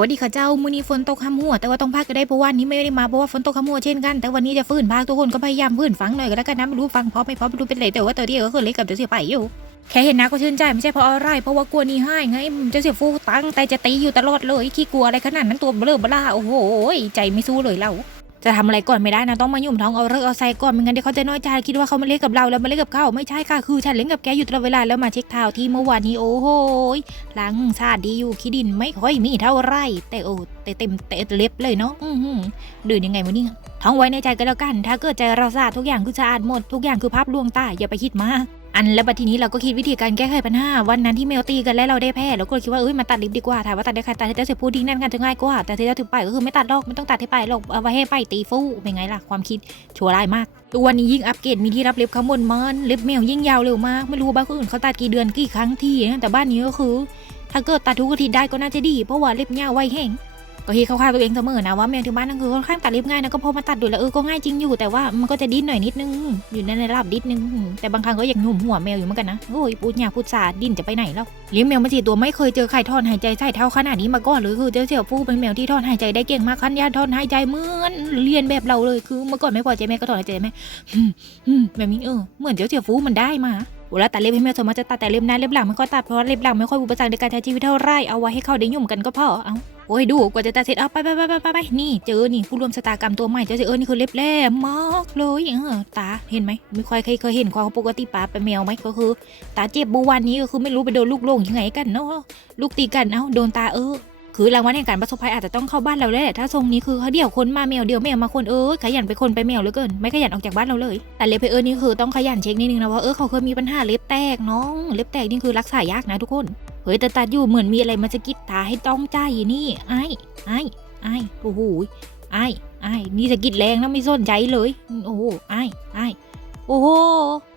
วัสดีค่ะเจ้ามือนี้ฝนตกห้ามหัวแต่ว่าต้องพักก็ได้เพราะว่านี้ไม่ได้มาเพราะว่าฝนตกห้ามหัวเช่นกัน แต่วันนี้จะฟื้นพักทุกคนก็พยายามฟื้นฟังหน่อยก็แล้วกันนะไม่รู้ฟังเพราะไม่เพราะไม่รู้เป็นไรแต่ว่าตัวที่ก็คือเล็กกับจะเสียไปอยู่แค่เห็นหนะก็ชื่นใจไม่ใช่เพราะอะไรเพราะว่ากลัวนี่ให้ไงเจะเสียฟูตั้งแต่จะตีอยู่ตลอดเลยขี้กลัวอะไรขนาดนั้นตัวเบลอเบล่าโอ้โหใจไม่สู้เลยเรา จะทำอะไรก่อนไม่ได้นะต้องมายุ่มท้องเอาเลิกเอาใส่ก่อนไม่งั้นเดี๋ยวเขาจะน้อยใจคิดว่าเขามาเล่นกับเราแล้วมาเล่นกับเขาไม่ใช่ค่ะคือฉันเล่นกับแกอยู่ตลอดเวลาแล้วมาเช็คเท้าที่เมื่อวานนี้โอ้โหลังชาติดีอยู่ขี้ดินไม่ค่อยมีเท่าไรแต่โอ้แต่เต็มแต่เล็บเลยเนาะอือหือดื่นยังไงวะเนี่ยท้องไว้ในใจก็แล้วกัน ถ้าเกิดใจเราสะอาดทุกอย่างคือสะอาดหมดทุกอย่างคือภาพลวงตาอย่าไปคิดมาก อันแล้วบัดทีนี้เราก็คิดวิธีการแก้ไขปัญหาวันนั้นที่เมลตีกันแล้วเราได้แพ้เราก็เลยคิดว่าเอ้ยมาตัดลิฟดีกว่าถามว่าตัดได้ใครตัดให้เจ้าสียพูดดิ้งนั่นกันจะง่ายกว่าแต่ที่เจ้าถึงไปก็คือไม่ตัดหรอกไม่ต้องตัดให้ไปหรอกเอาไว้ให้ไปตีฟู่เป็นไงล่ะความคิดชั่วร้ายมากตัวนี้ยิ่งอัปเกรดมีที่รับเล็บข้างบนมันเล็บแมวยิ่งยาวเร็วมากไม่รู้บ้านคนอื่นเขาตัดกี่เดือนกี่ครั้งที่แต่บ้านนี้ก็คือ ถ้าเกิดตัดทุกอาทิตย์ได้ก็น่าจะดี เพราะว่าเล็บยาวไวแห้ง ก็คิดคร่าวๆตัวเองเสมอนะว่าแมวที่บ้านนั่นคือค่อนข้างตัดเล็บง่ายนะก็พอมาตัดดูแล้วเออก็ง่ายจริงอยู่แต่ว่ามันก็จะดิ้นหน่อยนิดนึงอยู่ในระดับดิ้นนึงแต่บางครั้งก็อยังหนุ่มหัวแมวอยู่เหมือนกันนะโอ้ยพูดหยาพูดสาดิ้นจะไปไหนแล้วเลี้ยงแมวมาสี่ตัวไม่เคยเจอใครทอนหายใจใส่เท่าขนาดนี้มาก่อนเลยคือเจ้าเสี่ยวฟูเป็นแมวที่ทอนหายใจได้เก่งมากขั้นยาทอนหายใจเหมือนเรียนแบบเราเลยคือเมื่อก่อนไม่พอใจแม่ก็ถอนหายใจแม่อืมอืมแบบนี้เออเหมือนเจ้าเสี่ยวฟูมันได้มาเวลาตัดเล็บให้แมวสมมติจะตัดแต่เล็บหน้าเล็บหลังไม่ค่อยตัดเพราะว่าเล็บหลังไม่ค่อยอุปสรรคในการใช้ชีวิตเท่าไรเอาไว้ให้เขาได้ยุ่มกันก็พอเอา โอ้ยดูกว่าจะตัดเสร็จเอาไปไปไปไปไปไปนี่เจอนี่ผู้ร่วมชะตากรรมตัวใหม่เจ้าจอเออนี่คือเล็บแหลมมากเลยเออตาเห็นไหมไม่ค่อยเคยเคยเห็นความปกติปลาไปนแมวไหมก็คือ ตาเจ็บเมื่อวานนี้ก็คือไม่รู้ไปโดนลูกหลงยังไงกันเนาะลูกตีกันเอ้าโดนตาเออคือรางวัลแห่งการประสบภัยอาจจะต้องเข้าบ้านเราแล้วแหละถ้าทรงนี้คือเขาเดี่ยวคนมาแมวเดียวแมวมาคนเออขยันไปคนไปแมวเหลือเกินไม่ขยันออกจากบ้านเราเลย แต่เล็บเออนี่คือต้องขยันเช็คนิดนึงนะว่าเออเขาเคยมีปัญหาเล็บแตกน้อง เล็บแตกนี่คือรักษายากนะทุกคน เฮ้ยแต่ตัดอยู่เหมือนมีอะไรมาสะกิดตาให้ต้องใจนี่ไอ้ไอ้ไอ้โอ้โหไอ้ไอ้นี่สะกิดแรงนะไม่สนใจเลย โอ้โหไอ้ไอ้ โอ้โห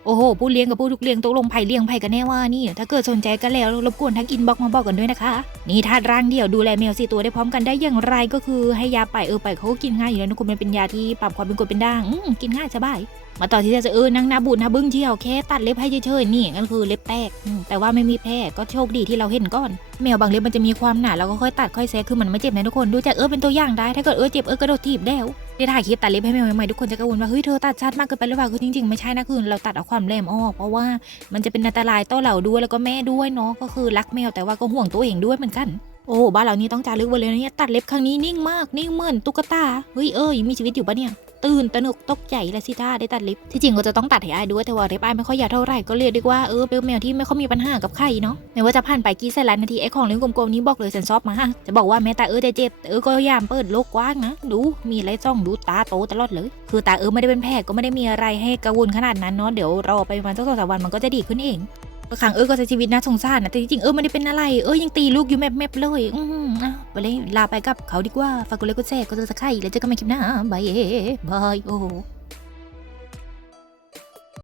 โอ้โห ผู้เลี้ยงกับผู้ถูกเลี้ยงตกลงไผ่เลี้ยงไผ่กันแน่ว่านี่ ถ้าเกิดสนใจกันแล้วรบกวนทักอินบ็อกมาบอกกันด้วยนะคะ นี่ถ้าร่างเดี่ยวดูแลแมวสี่ตัวได้พร้อมกันได้อย่างไรก็คือให้ยาไปเออไปเขาก็กินง่ายอยู่แล้วนะคุณมันเป็นยาที่ปรับความเป็นกรดเป็นด่างอืมกินง่ายสบายมาต่อที่จะเออนั่งนาบูดหนาบึ้งเที่ยวแค่ตัดเล็บให้เฉยๆนี่นั่นคือเล็บแตก แต่ว่าไม่มีแผลก็โชคดีที่เราเห็นก่อน แมวบางเล็บมันจะมีความหนาแล้วก็ค่อยตัดค่อยแซะคือมันไม่เจ็บนะทุกคนดูจากเออเป็นตัวอย่างได้ถ้าเกิดเออเจ็บเออกระโดดถีบแล้ว ที่ถ่ายคลิปตัดเล็บให้แมวใหม่ๆทุกคนจะกังวลว่าเฮ้ยเธอตัดชัดมากเกินไปหรือเปล่าคือจริงๆไม่ใช่นะคือเราตัดเอาความแหลมออก เพราะว่ามันจะเป็นอันตรายต่อเราด้วยแล้วก็แม่ด้วยเนาะก็คือรักแมวแต่ว่าก็ห่วงตัวเองด้วยเหมือนกัน โอ้บ้านเรานี่ต้องจารึกไว้เลยนะเนี่ยตัดเล็บครั้งนี้นิ่งมากนิ่งเหมือนตุ๊กตาเฮ้ยเอ้ยมีชีวิตอยู่ปะเนี่ยตื่นตระหนกตกใจและสิท่าได้ตัดเล็บที่จริงก็จะต้องตัดให้อายด้วยแต่ว่าเล็บอายไม่ค่อยยาวเท่าไหร่ก็เรียกได้ว่าเออเป็นแมวที่ไม่ค่อยมีปัญหากับใครเนาะไม่ว่าจะผ่านไปกี่แสนล้านนาทีไอ้ของเล่นกลมๆนี้บอกเลยฉันชอบมากจะบอกว่าแม้ตาเออจะเจ็บเออก็พยายามเปิดโลกกว้างนะดูมีอะไรจ้องดูตาโตตลอดเลย คือตาเออไม่ได้เป็นแผลก็ไม่ได้มีอะไรให้กังวลขนาดนั้นเนาะเดี๋ยวรอไปประมาณสักสองสามวันมันก็จะดีขึ้นเอง ขังเออก็ใช้ชีวิตน่าสงสารนะแต่จริงๆเออไม่ได้เป็นอะไรเออยังตีลูกอยู่แมบๆเลยอืมอะไปเลยลาไปกับเขาดีกว่าฝากกดไลค์กดแชร์กดซับสไครแล้วเจอกันใหม่คลิปหน้าบายบายโอ้